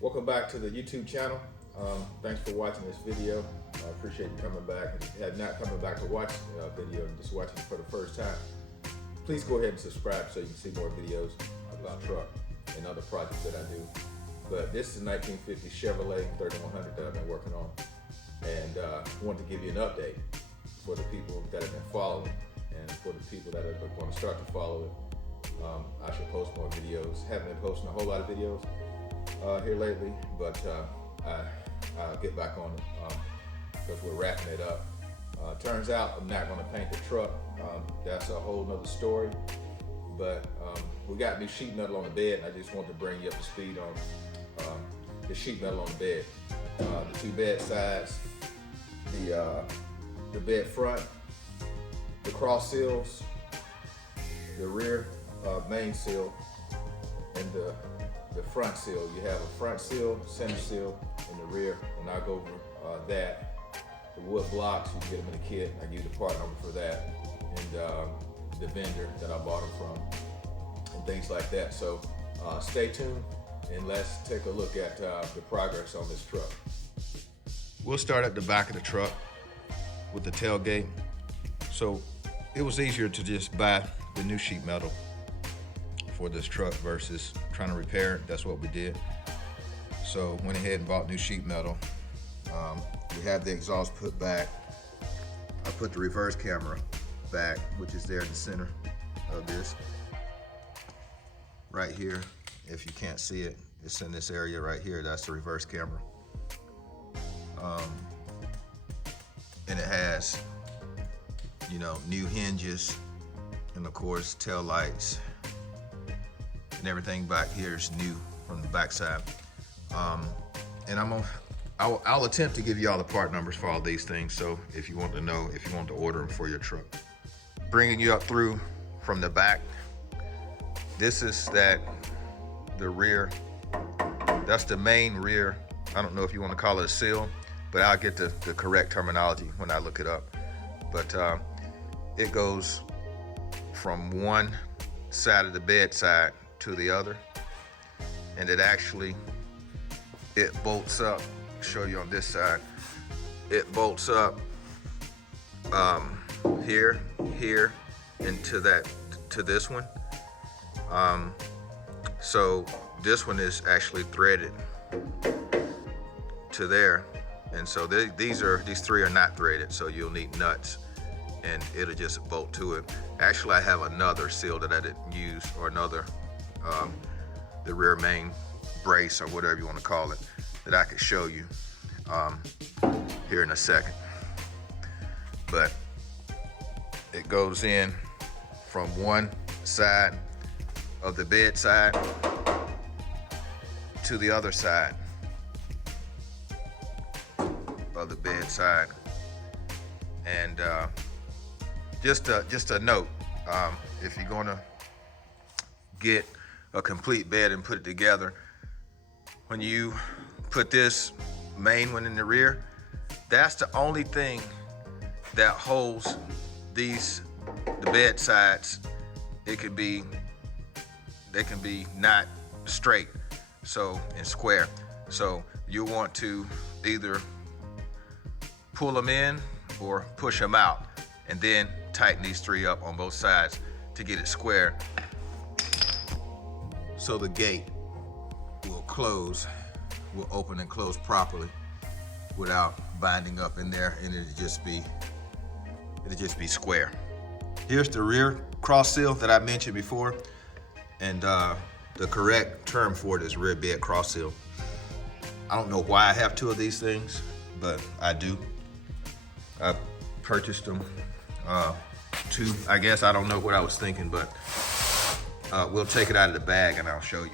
Welcome back to the YouTube channel. Thanks for watching this video. I appreciate you coming back. If you have not coming back to watch a video and just watching it for the first time, please go ahead and subscribe so you can see more videos about truck and other projects that I do. But this is a 1950 Chevrolet 3100 that I've been working on, and wanted to give you an update for the people that have been following and for the people that are going to start to follow it. I should post more videos. Haven't been posting a whole lot of videos here lately, but I'll get back on it because we're wrapping it up. Turns out I'm not going to paint the truck. That's a whole nother story. But we got new sheet metal on the bed, and I just wanted to bring you up to speed on the sheet metal on the bed. The two bed sides, the bed front, the cross seals, the rear main seal, and the front seal. You have a front seal, center seal, and the rear, and I'll go over that. The wood blocks, you can get them in a kit. I give you the part number for that, and the vendor that I bought them from, and things like that. So stay tuned, and let's take a look at the progress on this truck. We'll start at the back of the truck with the tailgate. So it was easier to just buy the new sheet metal for this truck versus trying to repair it. That's what we did. So went ahead and bought new sheet metal. We have the exhaust put back. I put the reverse camera back, which is there in the center of this. Right here, if you can't see it, it's in this area right here. That's the reverse camera. And it has, you know, new hinges, and of course tail lights, and everything back here is new from the backside. And I'll attempt to give you all the part numbers for all these things. So if you want to know, if you want to order them for your truck, bringing you up through from the back, this is the rear. That's the main rear. I don't know if you want to call it a seal, but I'll get the correct terminology when I look it up. But it goes from one side of the bedside to the other, and it bolts up. Show you on this side. It bolts up here, and to this one. So this one is actually threaded to there, and so these three are not threaded. So you'll need nuts, and it'll just bolt to it. Actually, I have another seal that I didn't use, or another the rear main brace, or whatever you want to call it, that I could show you here in a second. But it goes in from one side of the bedside to the other side of the bedside. And just a note, if you're gonna get a complete bed and put it together, when you put this main one in the rear, that's the only thing that holds the bed sides. They can be not straight, so and square. So you want to either pull them in or push them out, and then tighten these three up on both sides to get it square, so the gate will open and close properly without binding up in there, and it'll just be square. Here's the rear cross seal that I mentioned before, and the correct term for it is rear bed cross seal. I don't know why I have two of these things, but I do. I purchased them two. I guess I don't know what I was thinking, but we'll take it out of the bag and I'll show you.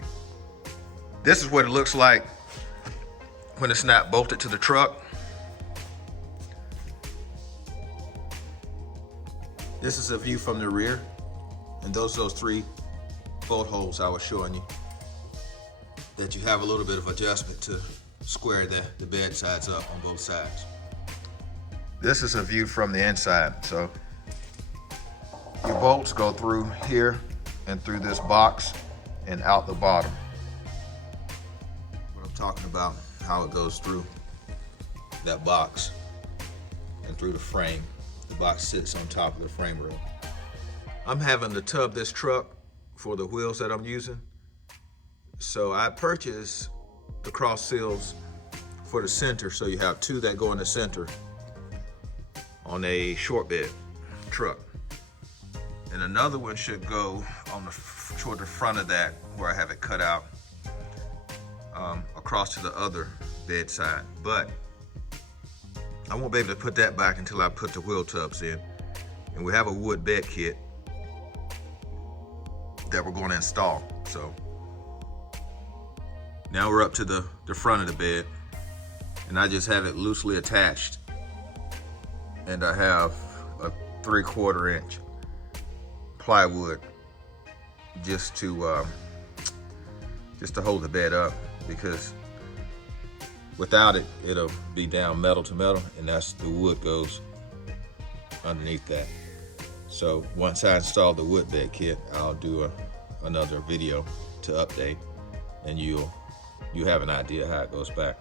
This is what it looks like when it's not bolted to the truck. This is a view from the rear, and those three bolt holes I was showing you, that you have a little bit of adjustment to square the bed sides up on both sides. This is a view from the inside. So your bolts go through here and through this box and out the bottom. What I'm talking about how it goes through that box and through the frame. The box sits on top of the frame rail. I'm having to tub this truck for the wheels that I'm using. So I purchased the cross seals for the center, so you have two that go in the center on a short bed truck. And another one should go on toward the front of that where I have it cut out across to the other bed side. But I won't be able to put that back until I put the wheel tubs in. And we have a wood bed kit that we're going to install. So now we're up to the front of the bed, and I just have it loosely attached. And I have a 3/4 inch plywood just to hold the bed up, because without it, it'll be down metal to metal, and the wood goes underneath that. So once I install the wood bed kit, I'll do another video to update, and you have an idea how it goes back.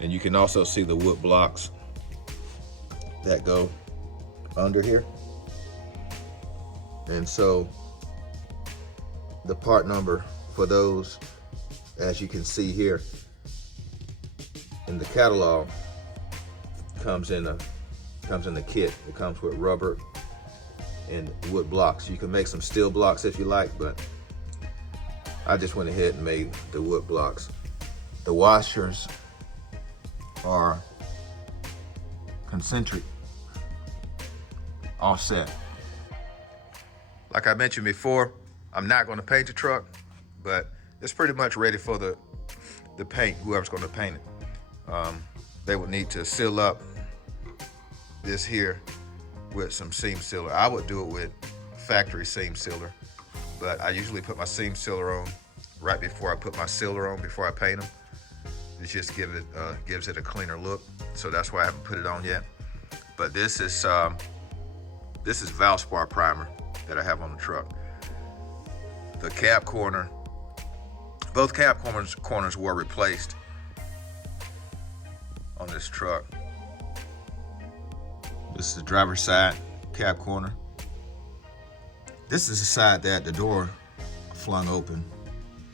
And you can also see the wood blocks that go under here. And so the part number for those, as you can see here in the catalog, comes in the kit. It comes with rubber and wood blocks. You can make some steel blocks if you like, but I just went ahead and made the wood blocks. The washers are concentric offset. Like I mentioned before, I'm not going to paint the truck, but it's pretty much ready for the paint, whoever's going to paint it. They would need to seal up this here with some seam sealer. I would do it with factory seam sealer, but I usually put my seam sealer on right before I put my sealer on, before I paint them. It just gives it a cleaner look. So that's why I haven't put it on yet. But this is Valspar primer that I have on the truck. The cab corner, both cab corners were replaced on this truck. This is the driver's side cab corner. This is the side that the door flung open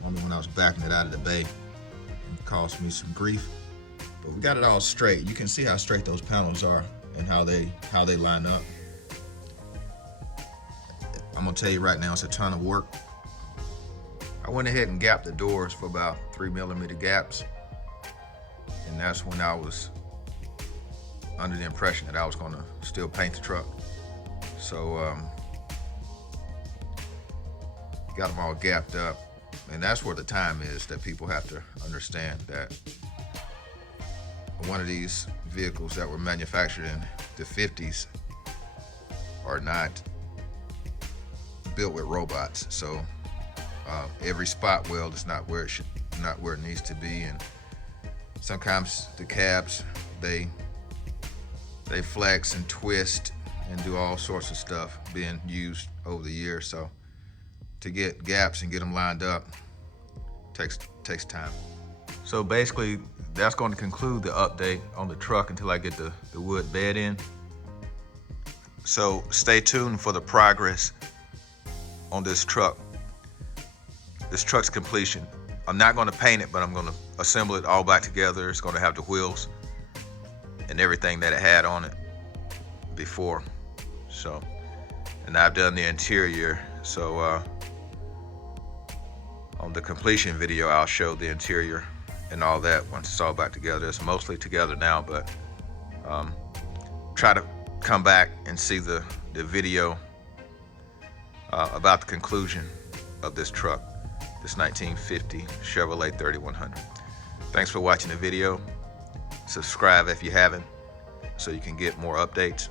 only when I was backing it out of the bay. It caused me some grief, but we got it all straight. You can see how straight those panels are and how they line up. I'm gonna tell you right now, it's a ton of work. I went ahead and gapped the doors for about 3mm gaps, and that's when I was under the impression that I was gonna still paint the truck. So got them all gapped up, and that's where the time is that people have to understand that one of these vehicles that were manufactured in the 50s are not built with robots. So every spot weld is not where it needs to be, and sometimes the cabs they flex and twist and do all sorts of stuff being used over the years. So to get gaps and get them lined up takes time. So basically, that's going to conclude the update on the truck until I get the wood bed in. So stay tuned for the progress on this truck. This truck's completion. I'm not going to paint it, but I'm going to assemble it all back together. It's going to have the wheels and everything that it had on it before. So, and I've done the interior. So on the completion video, I'll show the interior and all that once it's all back together. It's mostly together now, but try to come back and see the video about the conclusion of this truck, this 1950 Chevrolet 3100. Thanks for watching the video. Subscribe if you haven't, so you can get more updates,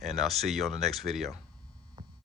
and I'll see you on the next video.